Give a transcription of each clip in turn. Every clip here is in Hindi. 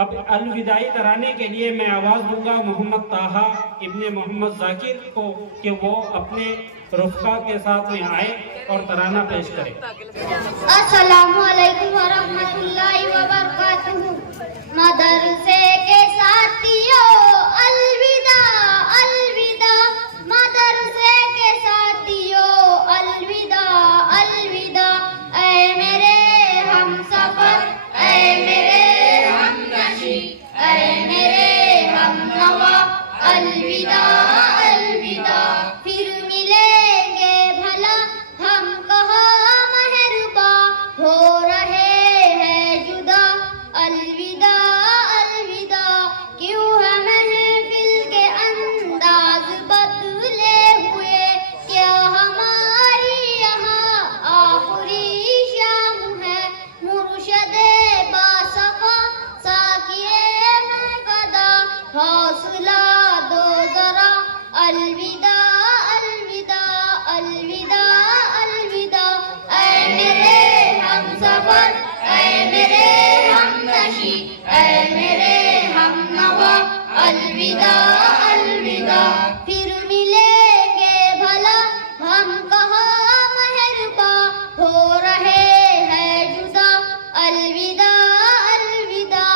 अब अलविदाई तराने के लिए मैं आवाज़ दूंगा मोहम्मद ताहा इब्ने मोहम्मद जाकिर को कि वो अपने रुफ़क़ा के साथ में आए और तराना पेश करें। अस्सलामु अलैकुम व रहमतुल्लाहि व बरकातुहू। मदरसे के साथियों अलविदा अलविदा, मदरसे के साथियों अलविदा अलविदा। ऐ मेरे हमसफर, ऐ मेरे हमनशी, ऐ मेरे हमनवा, अलविदा अलविदा। फिर मिलेंगे भला हम कहाँ मेहरबा, हो रहे हैं जुदा, अलविदा अलविदा। क्यों है महफिल के अंदाज बदले हुए, क्या हमारी यहाँ आखिरी शाम है। मुर्शदे बासफा साकिए में कदा, हौसला दो जरा, अलविदा अलविदा अलविदा अलविदा। ऐ मेरे हमसफर, ऐ मेरे हमनशी, ऐ मेरे हमनवा, अलविदा अलविदा। फिर मिलेंगे भला हम कहाँ मेहरबा, हो रहे हैं जुदा, अलविदा अलविदा।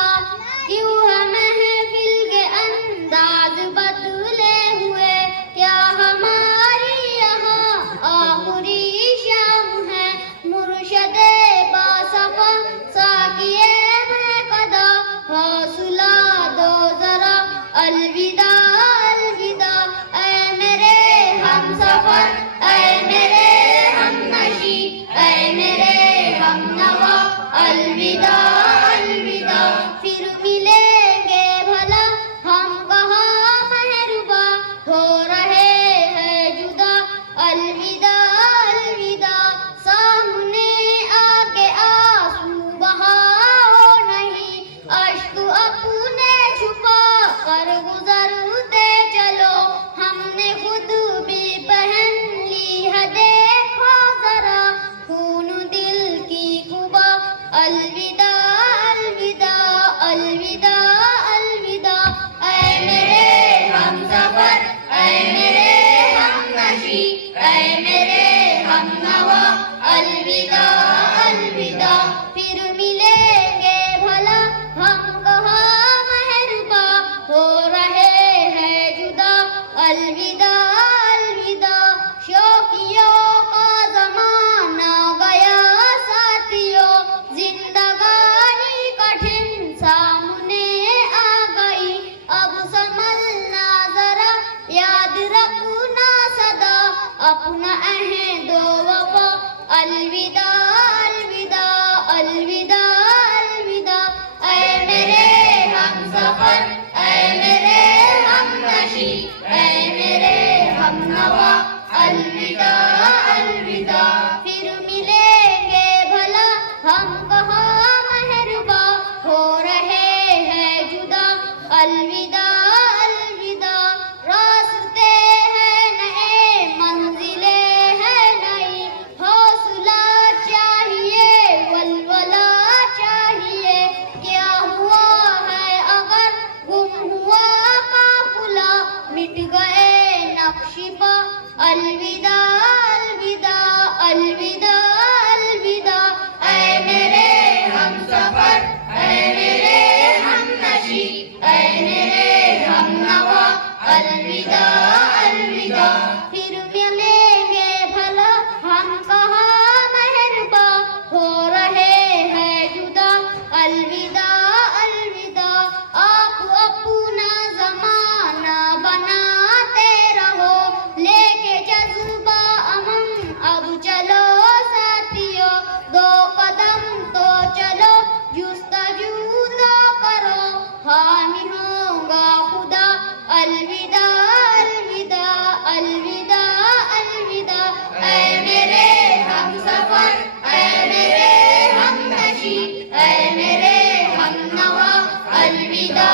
क्यों है महफिल के अंदाज बदले हुए, क्या हमारी यहाँ आखिरी शाम है। मुर्शदे बासफा साकिए में कदा, हौसला दो जरा, अलविदा अलविदा। ऐ मेरे हमसफर, ऐ मेरे हमनशी, ऐ मेरे हमनवा, अलविदा अलविदा। फिर मिलेंगे भला हम कहाँ मेहरबा, हो रहे हैं जुदा, अलविदा अलविदा। सामने आके आंसू बहाओ नहीं, अश्क अपने छुपा कर गुजरते चलो। हमने खुद भी पहन ली है देखो जरा, खून दिल की कुबा, अलविदा अलविदा अलविदा अलविदा। ऐ मेरे हमसफर, ऐ मेरे हमनशी, ऐ मेरे हमनवा, अलविदा अलविदा। फिर मिलेंगे भला हम कहाँ मेहरबा, हो रहे हैं जुदा, अलविदा अलविदा। शौकियों का जमाना गया साथियों, जिंदगानी कठिन सामने आ गई। अब संभलना जरा, याद रखना सदा, अपना अहद वफा, अलविदा अलविदा अलविदा अलविदा। ऐ मेरे हमसफर, ऐ मेरे हमनशी, ऐ मेरे हमनवा, अलविदा अलविदा। फिर मिलेंगे भला हम कहाँ मेहरबा, हो रहे हैं जुदा, अलविदा अलविदा। रास्ते हैं नए, मंजिलें हैं नई, हौसला चाहिए, वलवला चाहिए। क्या हुआ है अगर गुम हुआ काफिला, मिट गए नक्शिफा, अलविदा अलविदा अलविदा अलविदा। ऐ मेरे हमसफर, ऐ मेरे हमनशी, ऐ मेरे हमनवा, अलविदा अलविदा। फिर मिलेंगे भला हम कहाँ मेहरबा, हो रहे हैं जुदा, अलविदा अलविदा। आप अपना जमाना बनाते रहो, लेके जज्बा अमन अब चलो साथियों। दो कदम तो चलो, जुस्तजू तो करो, हामी होगा खुदा, अलविदा अलविदा अलविदा अलविदा। ऐ मेरे हमसफर, ऐ मेरे हमनशी, ऐ मेरे हमनवा, अलविदा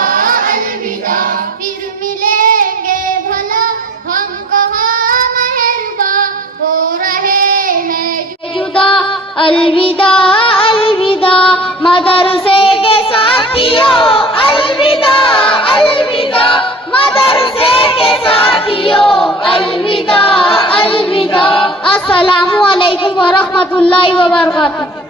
अलविदा। फिर मिलेंगे भला हम कहाँ मेहरबा, हो रहे हैं जुदा, अलविदा अलविदा। मदरसे के साथियों व रहमतुल्लाहि व बरकातुहू।